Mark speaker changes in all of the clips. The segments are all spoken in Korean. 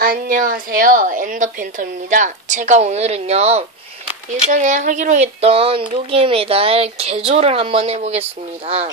Speaker 1: 안녕하세요. 엔더펜터입니다. 제가 오늘은요, 예전에 하기로 했던 요기 메달 개조를 한번 해보겠습니다.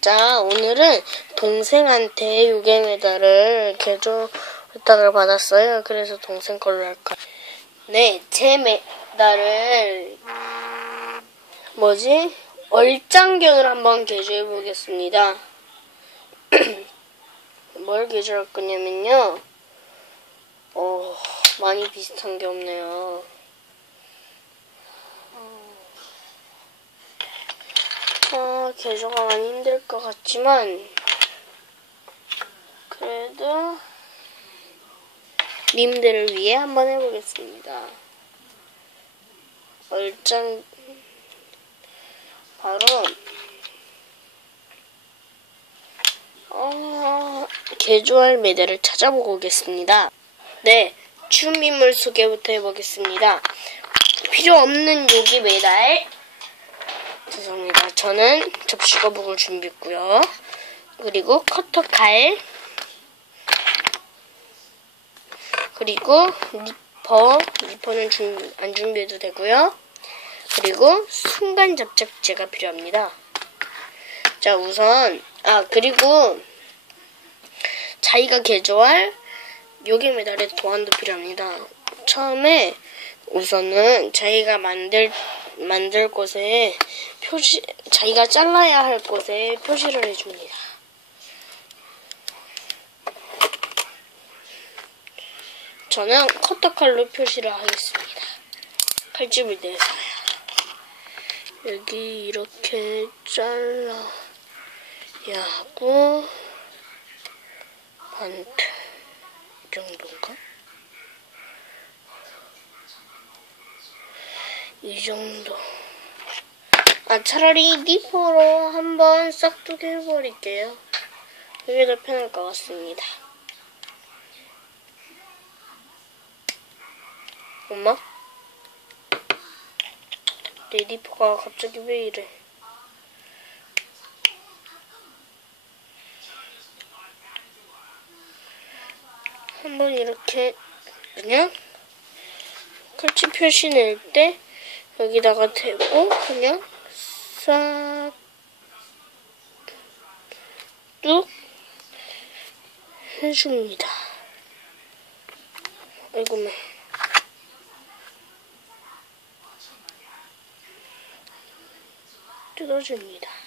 Speaker 1: 자, 오늘은 동생한테 요기 메달을 개조 부탁을 받았어요. 그래서 동생 걸로 할까. 네, 제 메달을, 뭐지? 얼짱견을 한번 개조해 보겠습니다. 뭘 개조할 거냐면요. 어, 많이 비슷한 게 없네요. 어, 개조가 많이 힘들 것 같지만, 그래도, 님들을 위해 한번 해보겠습니다. 얼짱, 바로, 어, 개조할 메달을 찾아보고 오겠습니다. 네, 준비물 소개부터 해보겠습니다. 필요 없는 요기 메달. 죄송합니다. 저는 접시 거북을 준비했고요. 그리고 커터 칼. 그리고 니퍼. 니퍼는 준, 안 준비해도 되고요. 그리고 순간 접착제가 필요합니다. 자, 우선, 아, 그리고, 자기가 개조할 요기 메달의 도안도 필요합니다. 처음에, 우선은 자기가 만들, 만들 곳에 표시, 자기가 잘라야 할 곳에 표시를 해줍니다. 저는 커터칼로 표시를 하겠습니다. 칼집을 내서요. 여기 이렇게 잘라. 야구 반트 이 정도인가? 이 정도. 아 차라리 니퍼로 한번 싹둑이 해버릴게요. 그게 더 편할 것 같습니다. 엄마? 내 니퍼가 갑자기 왜 이래? 한번 이렇게 그냥 칼집 표시 낼 때 여기다가 대고 그냥 싹 뚝 해줍니다. 아이고 매. 뜯어줍니다.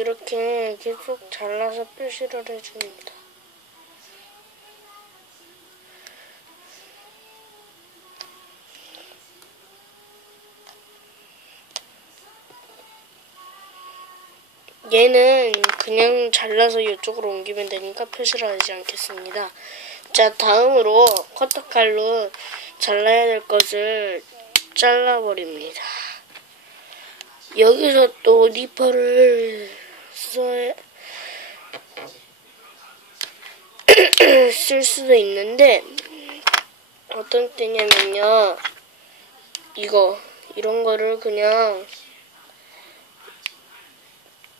Speaker 1: 이렇게 계속 잘라서 표시를 해줍니다. 얘는 그냥 잘라서 이쪽으로 옮기면 되니까 표시를 하지 않겠습니다. 자, 다음으로 커터칼로 잘라야 될 것을 잘라버립니다. 여기서 또 리퍼를 써야 쓸 수도 있는데 어떤 때냐면요. 이거 이런 거를 그냥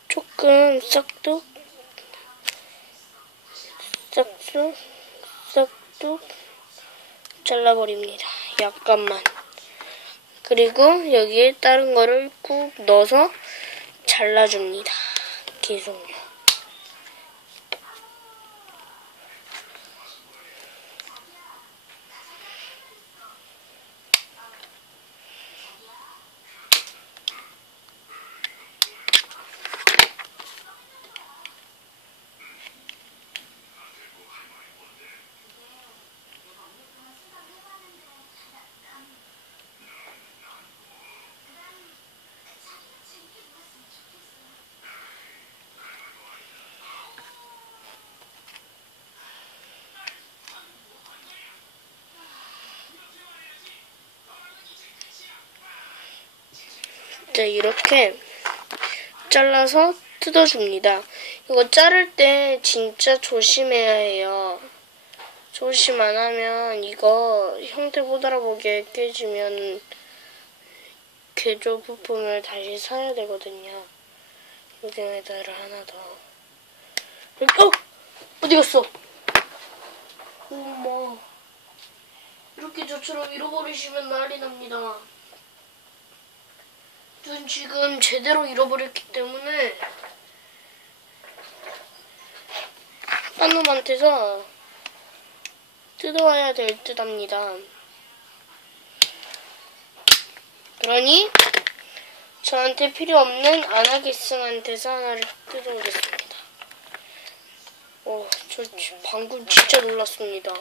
Speaker 1: 조금 싹둑 싹둑 싹둑 잘라버립니다. 약간만. 그리고 여기에 다른 거를 꾹 넣어서 잘라줍니다. 계속 요. 자, 이렇게 잘라서 뜯어줍니다. 이거 자를 때 진짜 조심해야 해요. 조심 안 하면 이거 형태 못 알아보게 깨지면 개조 부품을 다시 사야 되거든요. 여기 메달을 하나 더. 어! 어디 갔어? 어머. 이렇게 저처럼 잃어버리시면 난리 납니다. 눈 지금 제대로 잃어버렸기 때문에 딴 놈한테서 뜯어와야 될 듯 합니다. 그러니 저한테 필요 없는 아나기스한테서 하나를 뜯어오겠습니다. 어, 저 지- 방금 진짜 놀랐습니다.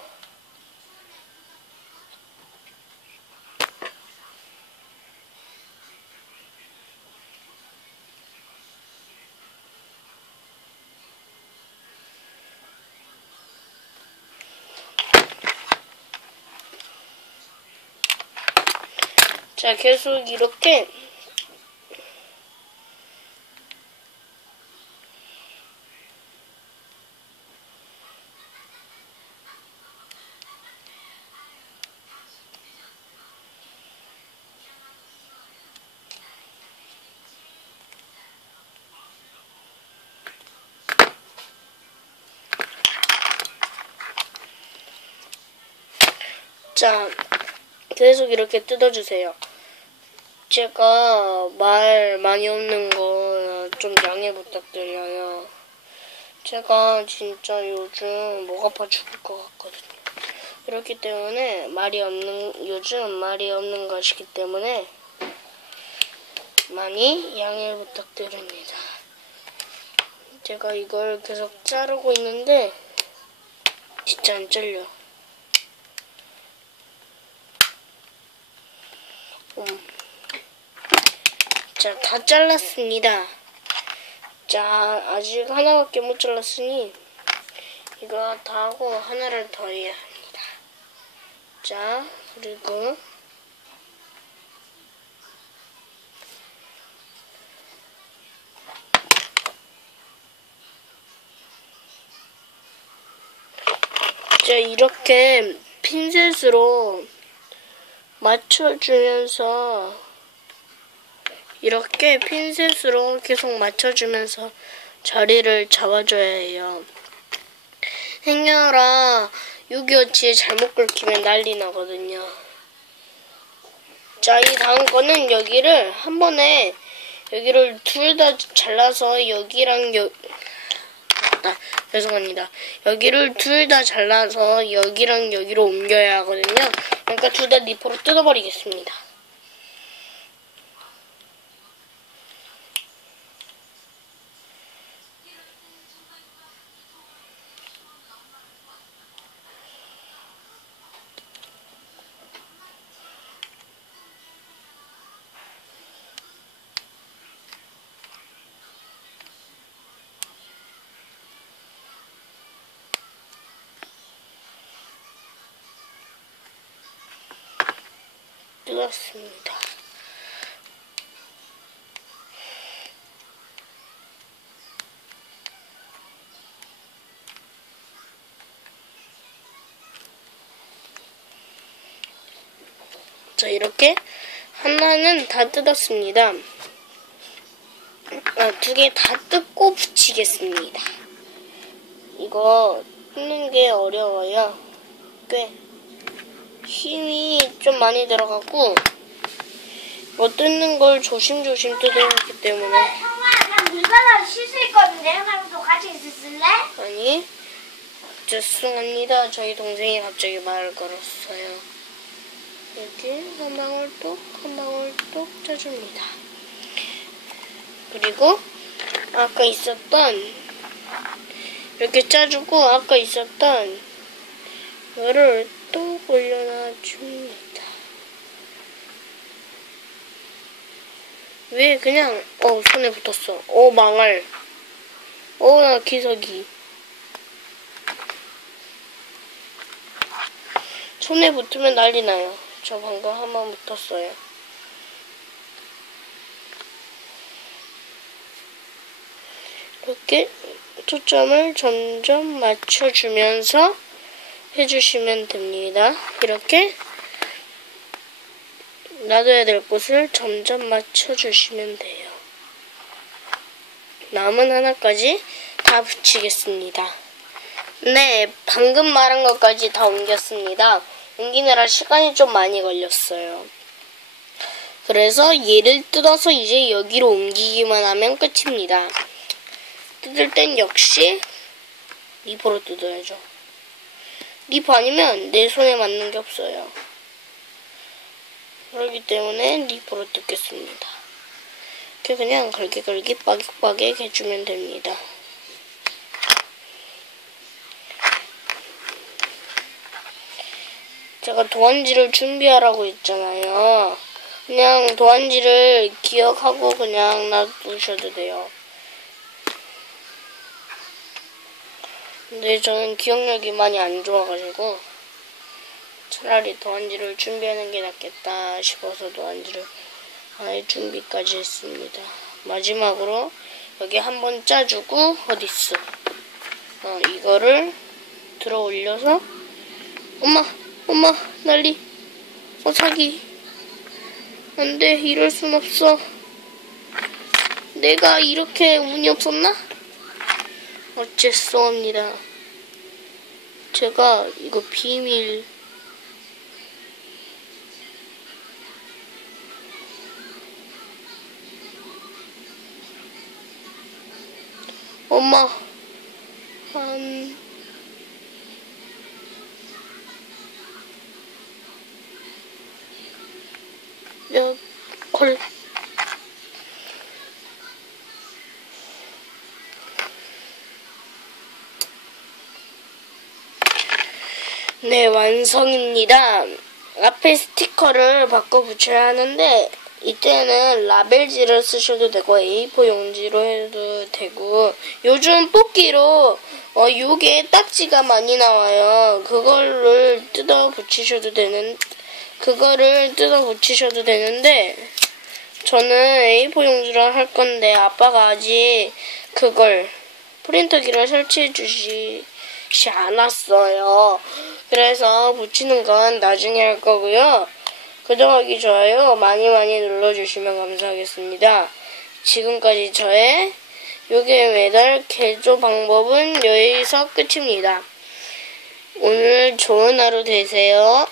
Speaker 1: 자, 계속 이렇게 자, 계속 이렇게 뜯어주세요. 제가 말 많이 없는 거 좀 양해 부탁드려요. 제가 진짜 요즘 목 아파 죽을 것 같거든요. 그렇기 때문에 말이 없는, 요즘 말이 없는 것이기 때문에 많이 양해 부탁드립니다. 제가 이걸 계속 자르고 있는데 진짜 안 잘려. 음. 자, 다 잘랐습니다. 자, 아직 하나밖에 못 잘랐으니 이거 다 하고 하나를 더 해야 합니다. 자, 그리고 자, 이렇게 핀셋으로 맞춰주면서 이렇게 핀셋으로 계속 맞춰주면서 자리를 잡아줘야 해요. 행여라 6.25치에 잘못 긁히면 난리 나거든요. 자, 이 다음 거는 여기를 한 번에 여기를 둘 다 잘라서 여기랑 여 아, 죄송합니다. 여기를 둘 다 잘라서 여기랑 여기로 옮겨야 하거든요. 그러니까 둘 다 니퍼로 뜯어버리겠습니다. 뜯었습니다. 자, 이렇게 하나는 다 뜯었습니다. 아, 두 개 다 뜯고 붙이겠습니다. 이거 뜯는 게 어려워요. 꽤 힘이 좀 많이 들어가고 뭐 뜯는 걸 조심조심 뜯어야 하기 때문에
Speaker 2: 형아, 나 물가다 쉴수 있거든요. 형아도 같이 있을래?
Speaker 1: 아니 죄송합니다. 저희 동생이 갑자기 말을 걸었어요. 이렇게 한 방울 똑, 한 방울 똑 짜줍니다. 그리고 아까 있었던 이렇게 짜주고 아까 있었던 이거를 똑 올려놔 줍니다. 왜 그냥 어 손에 붙었어. 어 망할. 어 나 기석이. 손에 붙으면 난리 나요. 저 방금 한 번 붙었어요. 이렇게 초점을 점점 맞춰주면서 해주시면 됩니다. 이렇게 놔둬야 될 곳을 점점 맞춰주시면 돼요. 남은 하나까지 다 붙이겠습니다. 네, 방금 말한 것까지 다 옮겼습니다. 옮기느라 시간이 좀 많이 걸렸어요. 그래서 얘를 뜯어서 이제 여기로 옮기기만 하면 끝입니다. 뜯을 땐 역시 리퍼로 뜯어야죠. 리퍼 아니면 내 손에 맞는 게 없어요. 그렇기 때문에 리퍼로 뜯겠습니다. 이렇게 그냥 걸기걸기 빠깃빠깃 해주면 됩니다. 제가 도안지를 준비하라고 했잖아요. 그냥 도안지를 기억하고 그냥 놔두셔도 돼요. 근데 저는 기억력이 많이 안 좋아가지고 차라리 도안지를 준비하는 게 낫겠다 싶어서 도안지를 할 준비까지 했습니다. 마지막으로 여기 한 번 짜주고 어딨어? 어, 이거를 들어 올려서 엄마 엄마 난리 어 사기 안돼 이럴 순 없어 내가 이렇게 운이 없었나? 어째서합니다 제가 이거 비밀 엄마 한 네, 완성입니다. 앞에 스티커를 바꿔 붙여야 하는데, 이때는 라벨지를 쓰셔도 되고, A4 용지로 해도 되고, 요즘 뽑기로, 어, 요게 딱지가 많이 나와요. 그거를 뜯어 붙이셔도 되는, 그거를 뜯어 붙이셔도 되는데 저는 A4 용지를 할 건데 아빠가 아직 그걸 프린터기를 설치해 주시지 않았어요. 그래서 붙이는 건 나중에 할 거고요. 구독하기 좋아요 많이 많이 눌러주시면 감사하겠습니다. 지금까지 저의 요괴 메달 개조 방법은 여기서 끝입니다. 오늘 좋은 하루 되세요.